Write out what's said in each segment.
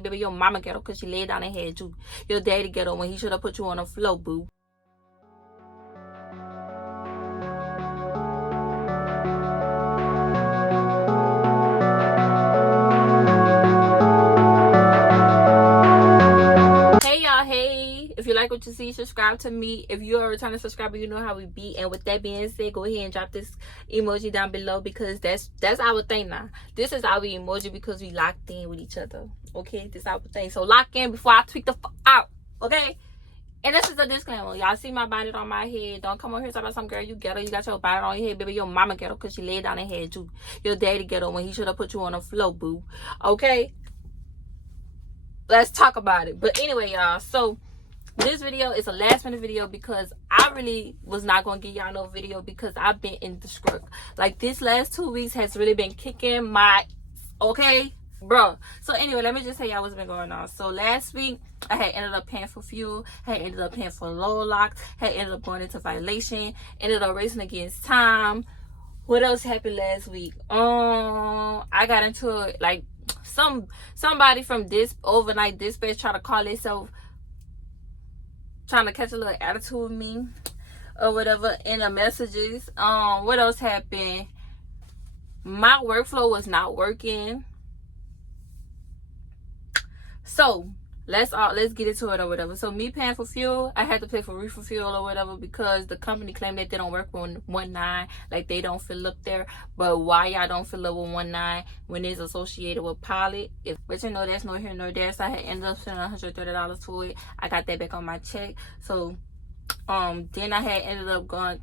Baby, your mama ghetto because she laid down and had you. Your daddy ghetto when he should have put you on the floor, boo. Hey y'all, hey. If you like what you see, subscribe to me. If you're a returning subscriber, you know how we be. And with that being said, go ahead and drop this emoji down below because that's our thing now. This is our emoji because we locked in with each other. Okay, this is our thing. So lock in before I tweak the out. Okay. And this is a disclaimer. Y'all see my bonnet on my head. Don't come over here and talk about some girl you ghetto. You got your bonnet on your head, baby. Your mama ghetto because she laid down and had you. Your daddy ghetto when he should have put you on the floor, boo. Okay. Let's talk about it. But anyway, y'all, so this video is a last minute video because I really was not gonna give y'all no video because I've been in the script. Like, this last 2 weeks has really been kicking my, okay, bro. So anyway, let me just tell y'all what's been going on. So last week I had ended up paying for fuel, had ended up paying for low locks, had ended up going into violation, ended up racing against time. What else happened last week? I got into it, like, somebody from this overnight dispatch try to call itself trying to catch a little attitude with me or whatever in the messages. What else happened? My workflow was not working. So let's get into it or whatever. So me paying for fuel, I had to pay for reefer fuel or whatever because the company claimed that they don't work with 1.9, like they don't fill up there. But why y'all don't fill up with 1.9 when it's associated with pilot? But you know, that's no here nor there. So I had ended up spending $130 for it. I got that back on my check. So then I had ended up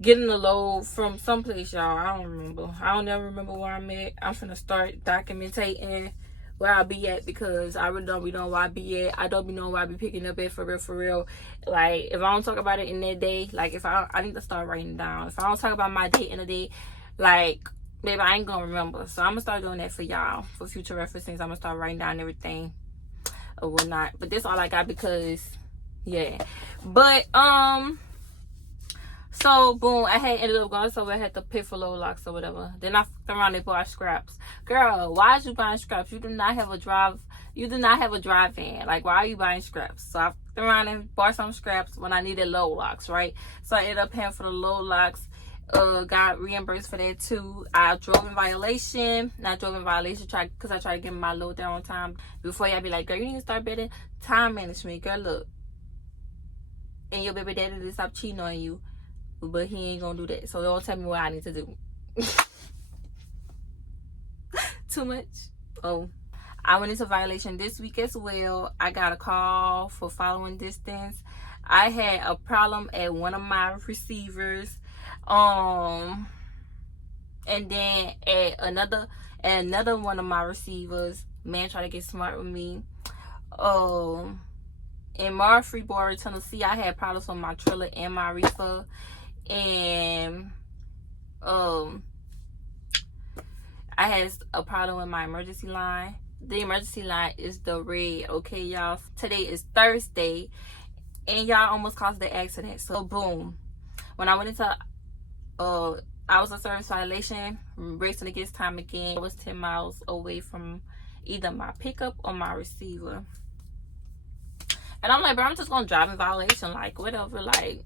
getting a load from someplace, y'all. I don't remember. I don't ever remember where I'm at. I'm finna start documenting where I be at because I really don't be knowing where I be at. I don't be knowing where I be picking up at for real. Like, if I don't talk about it in that day, like, if I need to start writing down. If I don't talk about my day in a day, like, baby, I ain't gonna remember. So I'm gonna start doing that for y'all for future references. I'm gonna start writing down everything or whatnot. But that's all I got because, yeah. But so boom, I had ended up going somewhere. I had to pay for low locks or whatever. Then I fucked around and bought scraps. Girl, why is you buying scraps? You do not have a drive van. Like, why are you buying scraps? So I fucked around and bought some scraps when I needed low locks, right? So I ended up paying for the low locks. Got reimbursed for that too. I drove in violation. Not drove in violation because I tried to get my load there on time. Before y'all be like, girl, you need to start better time management. Girl, look. And your baby daddy to stop cheating on you. But he ain't gonna do that. So don't tell me what I need to do. Too much. Oh, I went into violation this week as well. I got a call for following distance. I had a problem at one of my receivers. And then at another one of my receivers, man tried to get smart with me. In Freeport, Tennessee, I had problems with my trailer and my reefer. And I had a problem with my emergency line. The emergency line is the red. Okay, y'all, today is Thursday and y'all almost caused the accident. So boom, when I went into I was a service violation, racing against time again. I was 10 miles away from either my pickup or my receiver, and I'm like, bro, I'm just gonna drive in violation, like, whatever. Like,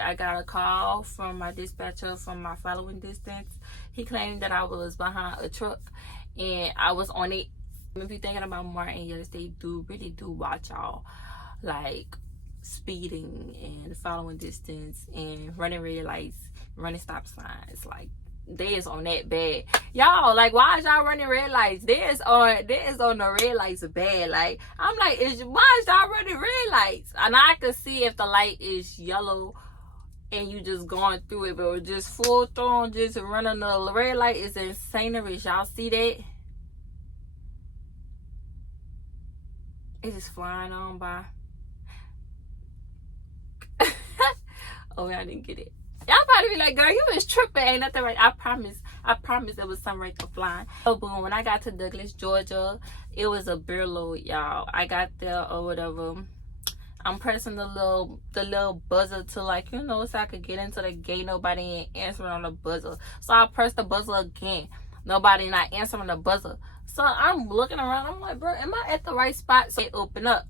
I got a call from my dispatcher from my following distance. He claimed that I was behind a truck and I was on it. If you're thinking about Martin, yes, they really do watch y'all, like speeding and following distance and running red lights, running stop signs. Like, they is on that bad, y'all. Like, why is y'all running red lights? They is on the red lights bad. Like, I'm like, why is y'all running red lights? And I could see if the light is yellow and you just going through it, but just full thrown, just running the red light is insane. Y'all see that? It is flying on by. Oh, I didn't get it. Y'all probably be like, girl, you was tripping. Ain't nothing right. I promise there was something right to flying. So boom, when I got to Douglas, Georgia, it was a beer load, y'all. I got there or whatever. I'm pressing the little buzzer to, like, you know, so I could get into the gate. Nobody ain't answering on the buzzer. So I pressed the buzzer again. Nobody not answering the buzzer. So I'm looking around. I'm like, bro, am I at the right spot? So it opened up.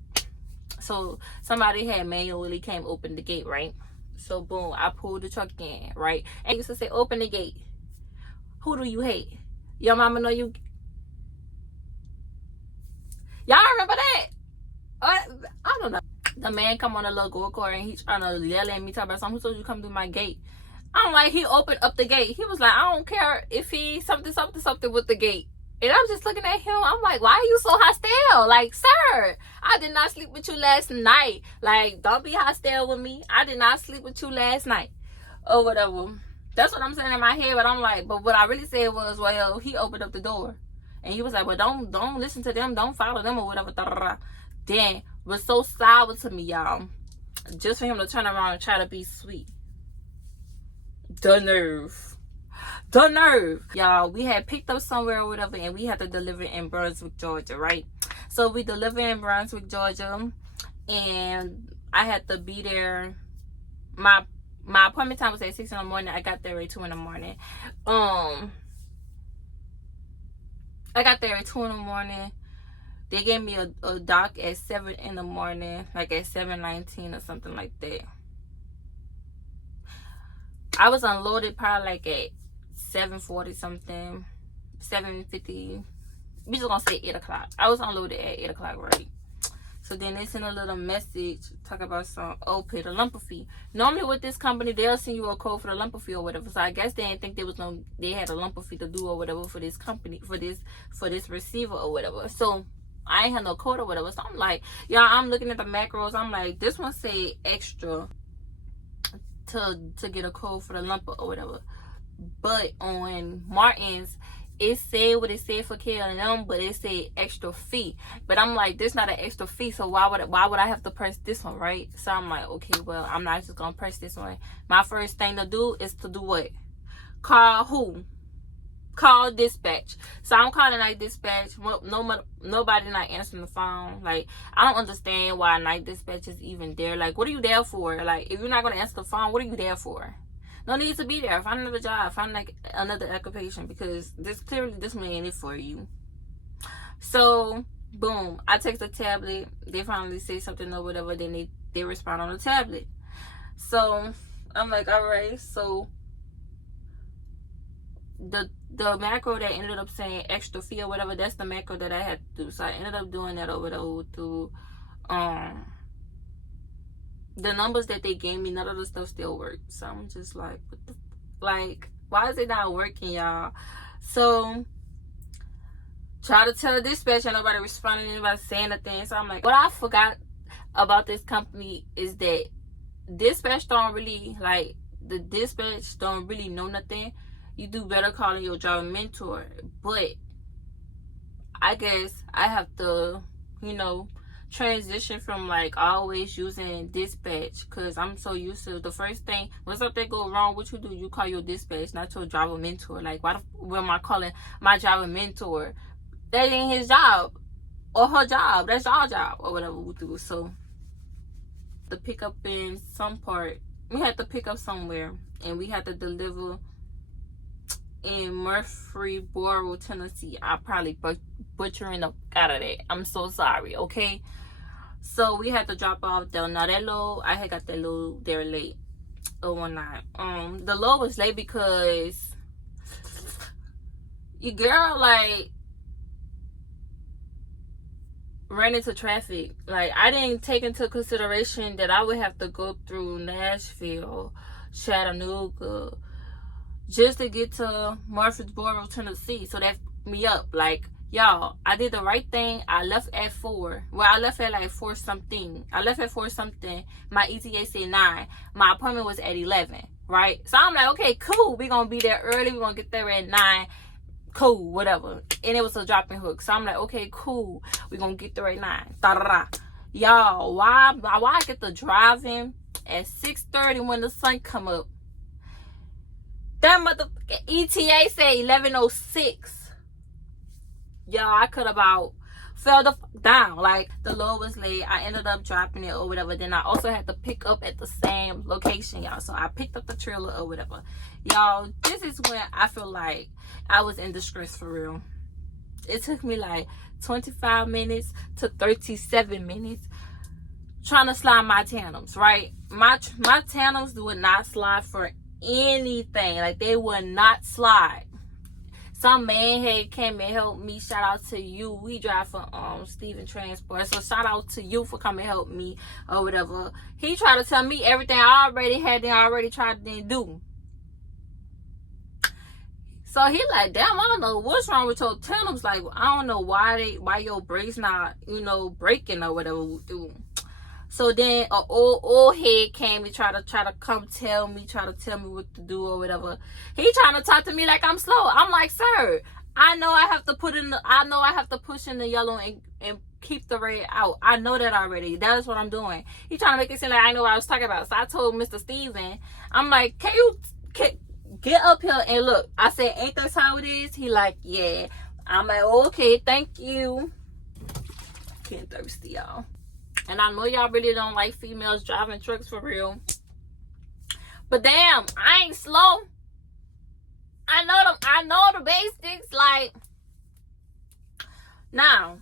So somebody had manually came open the gate, right? So boom, I pulled the truck in, right? And used to say, open the gate. Who do you hate? Your mama know you. Y'all remember that? I don't know. The man come on a little go-kart and he trying to yell at me, talk about something. Who told you to come through my gate? I'm like, he opened up the gate. He was like, I don't care if he something with the gate. And I'm just looking at him. I'm like, why are you so hostile? Like, sir, I did not sleep with you last night. Like, don't be hostile with me. I did not sleep with you last night. Or whatever. That's what I'm saying in my head. But I'm like, but what I really said was, well, he opened up the door. And he was like, well, don't listen to them. Don't follow them or whatever. Then was so sour to me, y'all. Just for him to turn around and try to be sweet. The nerve. Y'all, we had picked up somewhere or whatever, and we had to deliver in Brunswick, Georgia, right? So we delivered in Brunswick, Georgia, and I had to be there. My appointment time was at 6 in the morning. I got there at 2 in the morning. I got there at 2 in the morning. They gave me a dock at 7 in the morning, like at 7:19 or something like that. I was unloaded probably like at 7:40 something, 7:50. We just gonna say 8 o'clock. I was unloaded at 8 o'clock, right? So then they sent a little message talk about some pay the lumper fee. Normally with this company, they'll send you a code for the lumper fee or whatever. So I guess they didn't think they had a lumper fee to do or whatever for this company, for this receiver or whatever. So I ain't had no code or whatever. So I'm like, y'all, I'm looking at the macros. I'm like, this one say extra to get a code for the lumper or whatever. But on Martin's, it said what it said for KLM, but it said extra fee. But I'm like, this not an extra fee, so why would I have to press this one, right? So I'm like, okay, well, I'm not just gonna press this one. My first thing to do is to do what? Call who? Call dispatch. So I'm calling night dispatch. Nobody not answering the phone. Like, I don't understand why night dispatch is even there. Like, what are you there for? Like, if you're not gonna answer the phone, what are you there for? No need to be there. Find another job. Find like another occupation, because this one ain't it for you. So boom, I text the tablet. They finally say something or whatever. Then they respond on the tablet. So I'm like, all right. So the macro that ended up saying extra fee or whatever, that's the macro that I had to do. So I ended up doing that over through the numbers that they gave me. None of the stuff still worked. So I'm just like, what the, like, why is it not working, y'all? So try to tell the dispatch and nobody responding, anybody saying anything. So I'm like, what I forgot about this company is that dispatch don't really, like, the dispatch don't really know nothing. You do better calling your driver mentor. But I guess I have to, transition from like always using dispatch, because I'm so used to the first thing when something go wrong, what you call your dispatch, not your driver mentor. Like, why am I calling my driver mentor? That ain't his job or her job. That's your job or whatever we do. So the pick up in some part, we had to pick up somewhere, and we had to deliver in Murfreesboro, Tennessee. I probably butchering the out of that. I'm so sorry, okay? So we had to drop off the now that load. I had got that load there late. 019. The load was late because your girl like ran into traffic. Like, I didn't take into consideration that I would have to go through Nashville, Chattanooga, just to get to Murfreesboro, Tennessee. So that me up. Like, y'all, I did the right thing. I left at 4. Well, I left at like 4 something. My ETA said 9. My appointment was at 11, right? So I'm like, okay, cool. We're going to be there early. We're going to get there at 9. Cool, whatever. And it was a dropping hook. So I'm like, okay, cool. We're going to get there at 9. Da-da-da. Y'all, why I get to driving at 6:30 when the sun come up? That motherfucking ETA say 11:06. Y'all, I could about fell the fuck down. Like, the load was late. I ended up dropping it or whatever. Then I also had to pick up at the same location, y'all. So I picked up the trailer or whatever. Y'all, this is when I feel like I was in distress for real. It took me like 25 minutes to 37 minutes trying to slide my tandems, right? My tandems would not slide for anything. Like, they would not slide. Some man had came and helped me. Shout out to you. He drive for Steven Transport. So shout out to you for coming help me or whatever. He tried to tell me everything I already had and already tried to do. So he like, damn, I don't know what's wrong with your tandems. Like, I don't know why your brakes not, breaking or whatever. So then an old head came and try to come tell me what to do or whatever. He trying to talk to me like I'm slow. I'm like, sir, I know I have to push in the yellow and keep the red out. I know that already. That is what I'm doing. He trying to make it seem like I know what I was talking about. So I told Mr. Steven, I'm like, can you get up here and look? I said, ain't that how it is? He like, yeah. I'm like, okay, thank you. Getting thirsty, y'all. And I know y'all really don't like females driving trucks for real. But damn, I ain't slow. I know the basics. Like, now,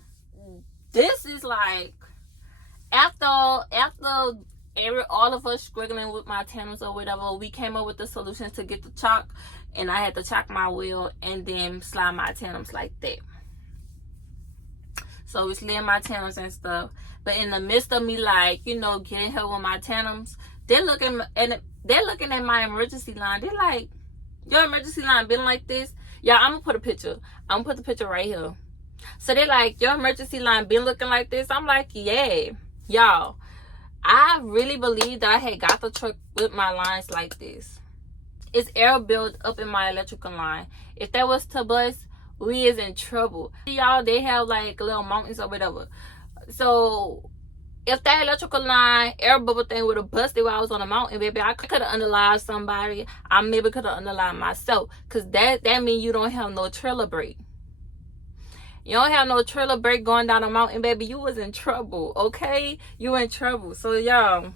this is like, after all of us struggling with my tandems or whatever, we came up with the solution to get the chalk. And I had to chalk my wheel and then slide my tandems like that. So we slid my tandems and stuff. But in the midst of me, like, getting help with my tandems, they're looking at my emergency line. They're like, your emergency line been like this? Yeah, I'm gonna put a picture. I'm gonna put the picture right here. So they're like, your emergency line been looking like this? I'm like, yeah. Y'all, I really believe that I had got the truck with my lines like this. It's air built up in my electrical line. If that was to bust, we is in trouble. Y'all, they have like little mountains or whatever. So if that electrical line air bubble thing would have busted while I was on the mountain, baby, I could have underlined somebody. I maybe could have underlined myself. Because that means you don't have no trailer brake. You don't have no trailer brake going down the mountain, baby. You was in trouble, okay? You in trouble. So, y'all,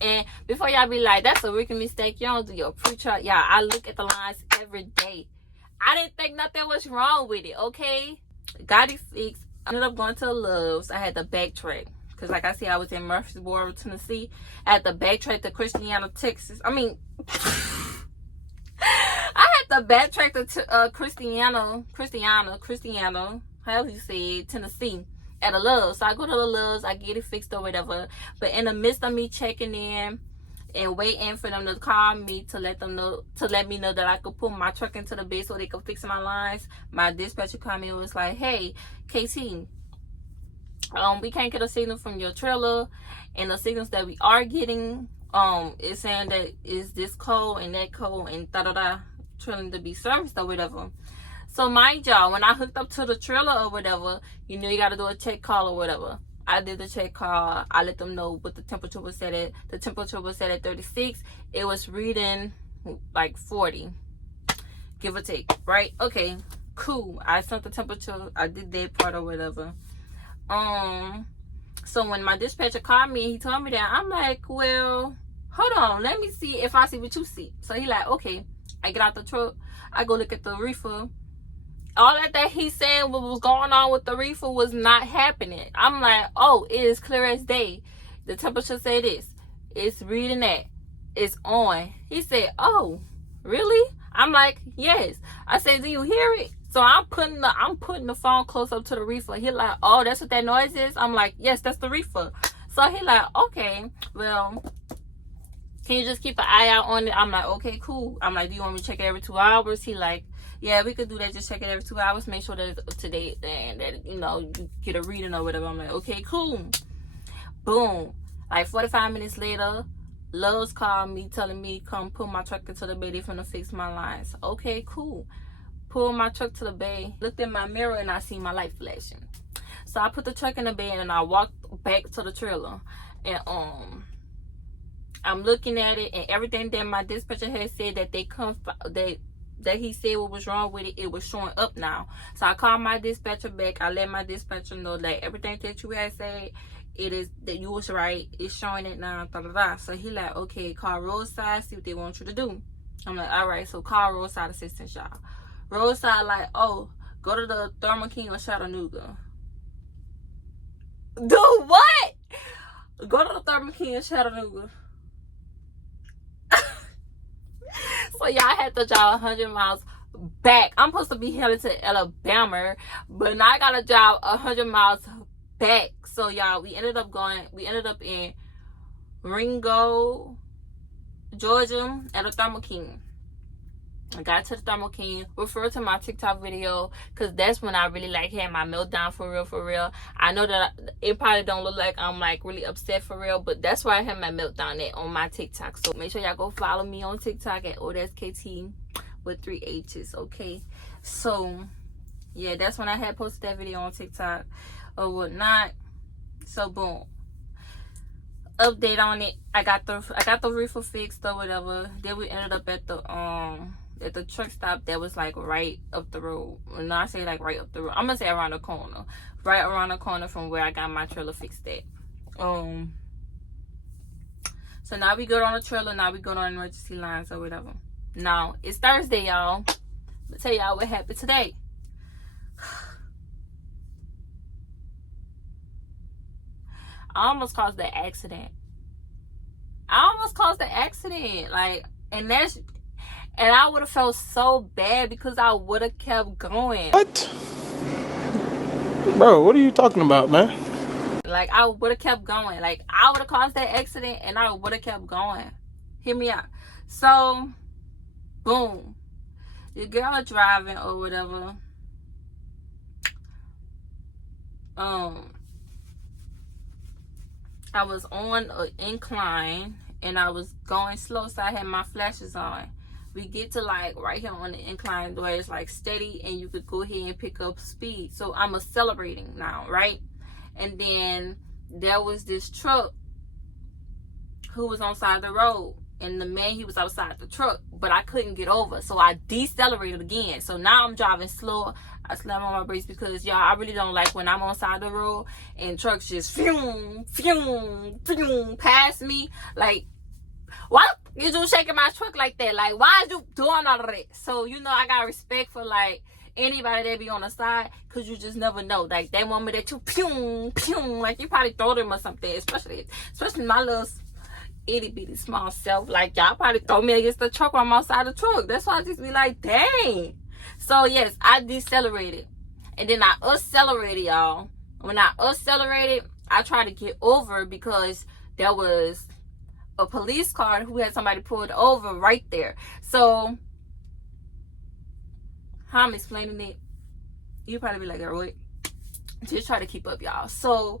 and before y'all be like, that's a rookie mistake, you don't do your pre-chart. Y'all, I look at the lines every day. I didn't think nothing was wrong with it, okay? Got it fixed. I ended up going to Love's. I had to backtrack. Because like I said, I was in Murfreesboro, Tennessee. I had to backtrack to Christiana, Texas. I had to backtrack to Christiana, however you say it, Tennessee, at a Love's. So I go to the Love's, I get it fixed or whatever. But in the midst of me checking in and waiting for them to call me to let me know that I could put my truck into the bed so they could fix my lines, my dispatcher called me and was like, hey, KT, we can't get a signal from your trailer, and the signals that we are getting is saying that is this code and that code and da-da-da trailing to be serviced or whatever. So mind y'all, when I hooked up to the trailer or whatever, you gotta do a check call or whatever. I did the check call. I let them know what the temperature was set at. The temperature was set at 36. It was reading like 40, give or take, right? Okay, cool. I sent the temperature. I did that part or whatever. So when my dispatcher called me, he told me that, I'm like, well, hold on, let me see if I see what you see. So he like, okay. I get out the truck. I go look at the reefer. All that he said what was going on with the reefer was not happening. I'm like, oh, it is clear as day. The temperature say this. It's reading that. It's on. He said, oh, really? I'm like, yes. I said, do you hear it? So I'm putting the phone close up to the reefer. He like, oh, that's what that noise is? I'm like, yes, that's the reefer. So he like, okay, well, can you just keep an eye out on it? I'm like, okay, cool. I'm like, do you want me to check it every 2 hours? He like, yeah, we could do that. Just check it every 2 hours. Make sure that it's up to date and that, you get a reading or whatever. I'm like, okay, cool. Boom. Like 45 minutes later, Love's called me telling me come pull my truck into the bay. They're finna fix my lines. Okay, cool. Pull my truck to the bay. Looked in my mirror and I see my light flashing. So I put the truck in the bay and I walked back to the trailer. And I'm looking at it and everything that my dispatcher had said that he said what was wrong with it, it was showing up now. So I called my dispatcher back. I let my dispatcher know that everything that you had said, it is that you was right. It's showing it now. Da, da, da. So he like, okay, call roadside, see what they want you to do. I'm like, all right. So call roadside assistance, y'all. Roadside like, oh, Go to the Thermo King or Chattanooga. Do what? Go to the Thermo King or Chattanooga. So y'all had to drive 100 miles back. I'm supposed to be headed to Alabama, but now I gotta drive 100 miles back. So y'all, we ended up in Ringo, Georgia at a Thermo King. I got to the Thermo King, refer to my TikTok video, because that's when I really like had my meltdown for real. I know that it probably don't look like I'm like really upset for real, but that's why I had my meltdown at on my TikTok. So make sure y'all go follow me on TikTok at ODSKT with 3 H's, okay? So yeah, that's when I had posted that video on TikTok or whatnot. So boom, update on it. I got the reefer fixed or whatever. Then we ended up at the truck stop that was like right up the road. When I say like right up the road, I'm gonna say around the corner, right around the corner from where I got my trailer fixed at. So now we go on the trailer. Now we go on emergency lines or whatever. Now it's Thursday, y'all. I'll tell y'all what happened today. I almost caused the accident. Like, and I would have felt so bad because I would have kept going. What? Bro, what are you talking about, man? Like, I would have kept going. Like, I would have caused that accident and I would have kept going. Hear me out. So, boom. The girl driving or whatever. I was on an incline and I was going slow, so I had my flashes on. We get to like right here on the incline where it's like steady and you could go ahead and pick up speed. So I'm accelerating now, right? And then there was this truck who was on side of the road, and the man, he was outside the truck, but I couldn't get over, so I decelerated again. So now I'm driving slow. I slam on my brakes because y'all, I really don't like when I'm on side of the road and trucks just phew past me. Like, why you shaking my truck like that? Like, why is you doing all of that? So, you know, I got respect for like anybody that be on the side, because you just never know. Like, that moment that you like you probably throw them or something, especially my little itty bitty small self. Like, y'all probably throw me against the truck while I'm outside the truck. That's why I just be like, dang. So yes, I decelerated and then I accelerated, y'all. When I accelerated, I tried to get over because there was a police car who had somebody pulled over right there. So how I'm explaining it, you probably be like, girl, wait. Just try to keep up, y'all. So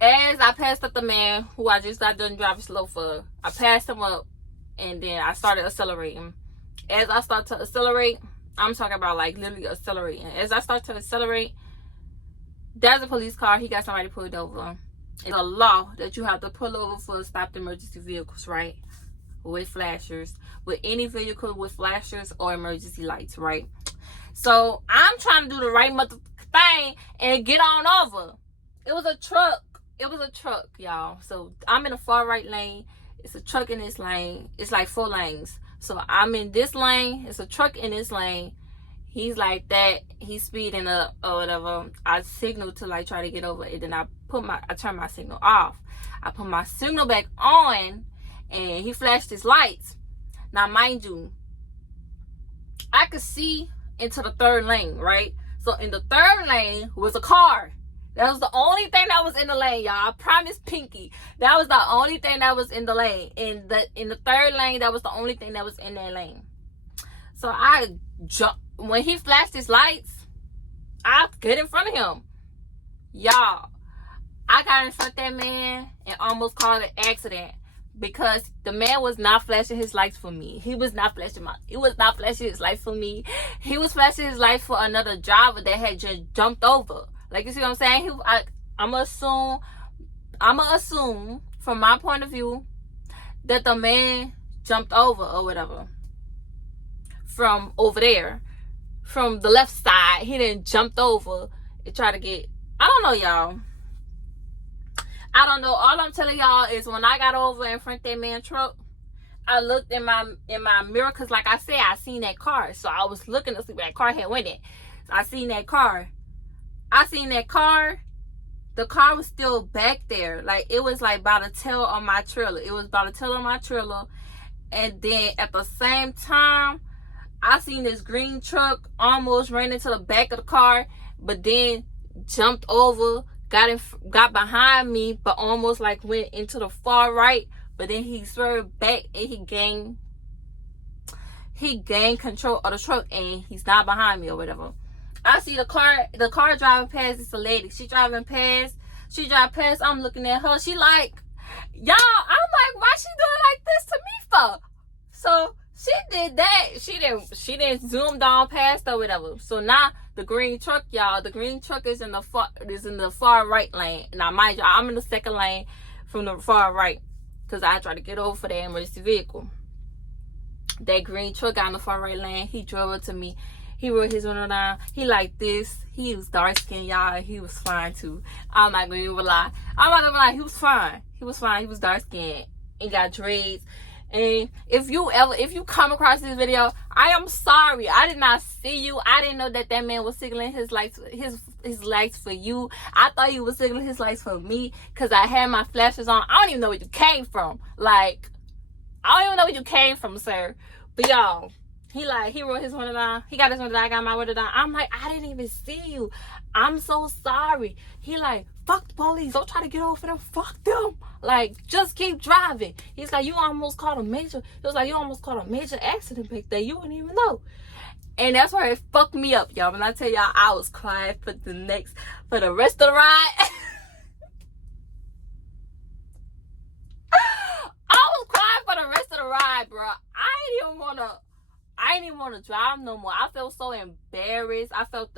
as I passed up the man who I just got done driving slow for, I passed him up and then I started accelerating. As I start to accelerate, I'm talking about like literally accelerating. As I start to accelerate, there's a police car. He got somebody pulled over. It's a law that you have to pull over for stopped emergency vehicles, right? With flashers. With any vehicle with flashers or emergency lights, right? So I'm trying to do the right mother thing and get on over. It was a truck, y'all. So I'm in the far right lane. It's a truck in this lane. It's like 4 lanes. So I'm in this lane. It's a truck in this lane. He's like that. He's speeding up or whatever. I signal to like try to get over, and then I turn my signal off. I put my signal back on, and he flashed his lights. Now, mind you, I could see into the 3rd lane, right? So in the 3rd lane was a car. That was the only thing that was in the lane, y'all. I promise Pinky. That was the only thing that was in the lane. In the 3rd lane, that was the only thing that was in that lane. So I jumped. When he flashed his lights, I get in front of him. Y'all, I got in front of that man and almost caused an accident because the man was not flashing his lights for me. He was not flashing his lights for me. He was flashing his lights for another driver that had just jumped over. Like, you see what I'm saying? I'ma assume from my point of view that the man jumped over or whatever from over there, from the left side. He didn't jumped over and try to get. I don't know, y'all. I don't know. All I'm telling y'all is when I got over in front of that man's truck, I looked in my mirror, because like I said, I seen that car. So I was looking to see where that car had went in. So I seen that car. The car was still back there. Like, it was like by the tail of my trailer. It was by the tail of my trailer. And then at the same time, I seen this green truck almost ran into the back of the car, but then jumped over, got behind me, but almost like went into the far right. But then he swerved back and he gained control of the truck, and he's not behind me or whatever. I see the car driving past. It's a lady. She drive past. I'm looking at her. She like, y'all, I'm like, why she doing like this to me for? So she did that. She didn't zoom down past or whatever. So now the green truck, y'all, the green truck is in the far right lane. Now mind you, I'm in the second lane from the far right, because I tried to get over for the emergency vehicle. That green truck got in the far right lane. He drove up to me. He rolled his window down. He like this. He was dark skinned, y'all. He was fine too. I'm not gonna even lie. He was fine. He was dark skinned. He got dreads. And if you come across this video, I am sorry. I did not see you. I didn't know that man was signaling his lights for you. I thought he was signaling his lights for me, because I had my flashes on. I don't even know where you came from. Like, I don't even know where you came from, sir. But y'all, he rolled his window down. He got his window down. I got my window down. I'm like, I didn't even see you. I'm so sorry. He like, fuck the police. Don't try to get over them. Fuck them. Like, just keep driving. He's like, you almost caught a major accident back there. You wouldn't even know. And that's where it fucked me up, y'all. When I tell y'all, I was crying for the rest of the ride. I was crying for the rest of the ride, bro. I didn't even want to drive no more. I felt so embarrassed. I felt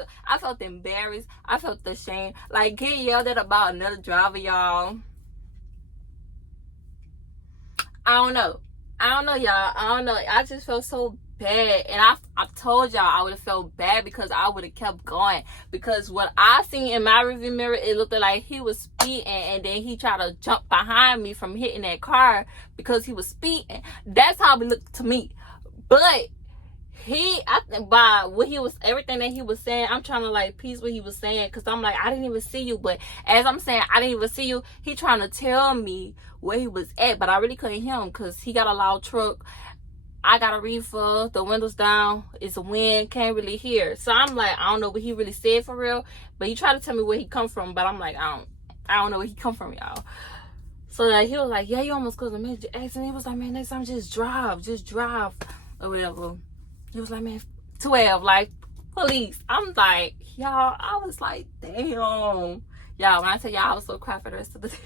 embarrassed. I felt the shame. Like, getting yelled at about another driver, y'all. I don't know, y'all. I don't know. I just felt so bad. And I told y'all I would have felt bad, because I would have kept going. Because what I seen in my rearview mirror, it looked like he was speeding, and then he tried to jump behind me from hitting that car because he was speeding. That's how it looked to me. But by what he was, everything that he was saying, I'm trying to like piece what he was saying, because I'm like, I didn't even see you. But as I'm saying, I didn't even see you, he trying to tell me where he was at, but I really couldn't hear him, because he got a loud truck. I got a reefer, the windows down, it's a wind, can't really hear. So I'm like, I don't know what he really said for real, but he tried to tell me where he come from, but I'm like, I don't know where he come from, y'all. So like, he was like, yeah, you almost caused a major accident. He was like, man, next time just drive or whatever. He was like, man, 12, like, police. I'm like, y'all, I was like, damn. Y'all, when I tell y'all, I was so crying for the rest of the day.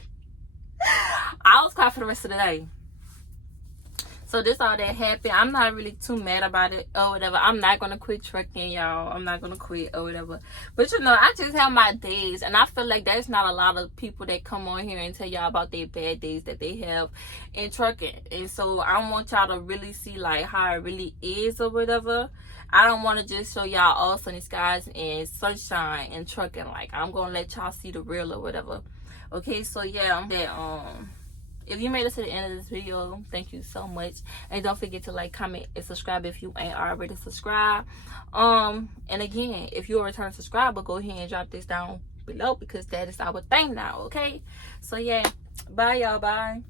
I was crying for the rest of the day. So this all that happened. I'm not really too mad about it or whatever. I'm not going to quit trucking, y'all. I'm not going to quit or whatever. But, you know, I just have my days. And I feel like there's not a lot of people that come on here and tell y'all about their bad days that they have in trucking. And so I want y'all to really see, like, how it really is or whatever. I don't want to just show y'all all sunny skies and sunshine and trucking. Like, I'm going to let y'all see the real or whatever. Okay, so, yeah, if you made it to the end of this video, thank you so much. And don't forget to like, comment, and subscribe if you ain't already subscribed. And again, if you're a return subscriber, go ahead and drop this down below, because that is our thing now, okay? So yeah, bye y'all, bye.